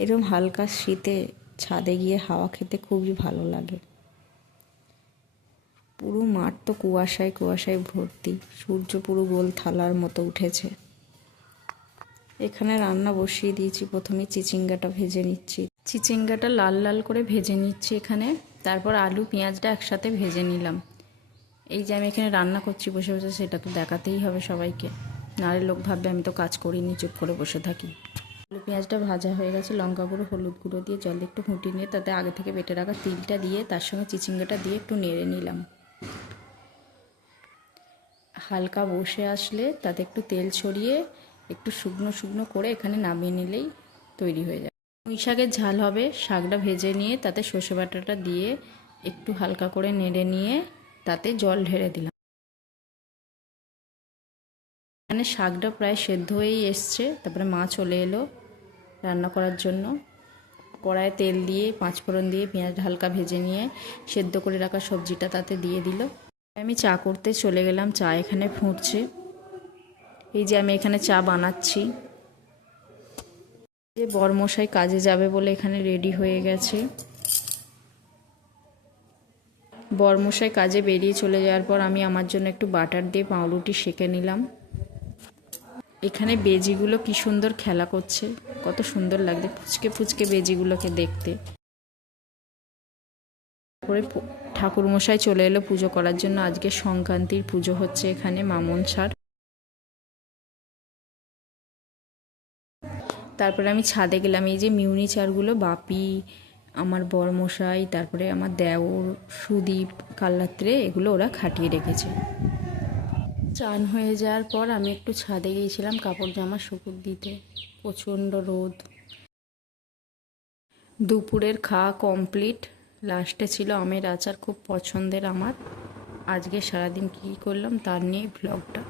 এরকম হালকা শীতে ছাদে গিয়ে হাওয়া খেতে খুবই ভালো লাগে। পুরো মাঠ তো কুয়াশায় কুয়াশায় ভর্তি, সূর্য পুরো গোল থালার মতো উঠেছে। এখানে রান্না বসিয়ে দিয়েছি। প্রথমে চিচিঙ্গাটা ভেজে নিচ্ছি। চিচিঙ্গাটা লাল লাল করে ভেজে নিচ্ছি এখানে। তারপর আলু পেঁয়াজটা একসাথে ভেজে নিলাম। এই যে আমি এখানে রান্না করছি বসে বসে, সেটা তো দেখাতেই হবে সবাইকে, নাহলে লোক ভাববে আমি তো কাজ করিনি, চুপ করে বসে থাকি। আলু পেঁয়াজটা ভাজা হয়ে গেছে। লঙ্কা গুঁড়ো হলুদ গুঁড়ো দিয়ে জল একটু ফুটিয়ে নিয়ে তাতে আগে থেকে বেটে রাখা তিলটা দিয়ে তার সঙ্গে চিচিঙ্গাটা দিয়ে একটু নেড়ে নিলাম। হালকা বসে আসলে তাতে একটু তেল ছড়িয়ে একটু শুকনো শুকনো করে এখানে নামিয়ে নিলেই তৈরি হয়ে যায়। পুঁই শাকের ঝাল হবে। শাকটা ভেজে নিয়ে তাতে সর্ষে বাটাটা দিয়ে একটু হালকা করে নেড়ে নিয়ে তাতে জল ঢেলে দিলাম। এখানে শাকটা প্রায় সেদ্ধ হয়েই এসছে। তারপরে মা চলে এলো রান্না করার জন্য। কড়াইয়ে তেল দিয়ে পাঁচফোড়ন দিয়ে পেঁয়াজটা হালকা ভেজে নিয়ে সেদ্ধ করে রাখা সবজিটা তাতে দিয়ে দিল। আমি চা করতে চলে গেলাম। চা এখানে ফুটছে। এই যে আমি এখানে চা বানাচ্ছি। যে বরমশাই কাজে যাবে বলে এখানে রেডি হয়ে গেছে। বরমশাই কাজে বেরিয়ে চলে যাওয়ার পর আমি আমার জন্য একটু বাটার দিয়ে পাউরুটি সেঁকে নিলাম। এখানে বেজিগুলো কি সুন্দর খেলা করছে, কত সুন্দর লাগছে ফুচকে ফুচকে বেজিগুলোকে দেখতে। তারপরে ঠাকুরমশাই চলে এলো পুজো করার জন্য। আজকে সংক্রান্তির পুজো হচ্ছে এখানে মা মনসার। তারপরে আমি ছাদে গেলাম। এই যে মিউনি চারগুলো বাপি, আমার বরমশাই, তারপরে আমার দেওর, সুদীপ, কালরাত্রে এগুলো ওরা খাটিয়ে রেখেছে। চান হয়ে যাওয়ার পর আমি একটু ছাদে গিয়েছিলাম কাপড় জামা শুকুর দিতে। প্রচণ্ড রোদ। দুপুরের খাওয়া কমপ্লিট। লাস্টে ছিল আমের আচার, খুব পছন্দের আমার। আজকে সারাদিন কী করলাম তার নিয়ে ব্লগটা।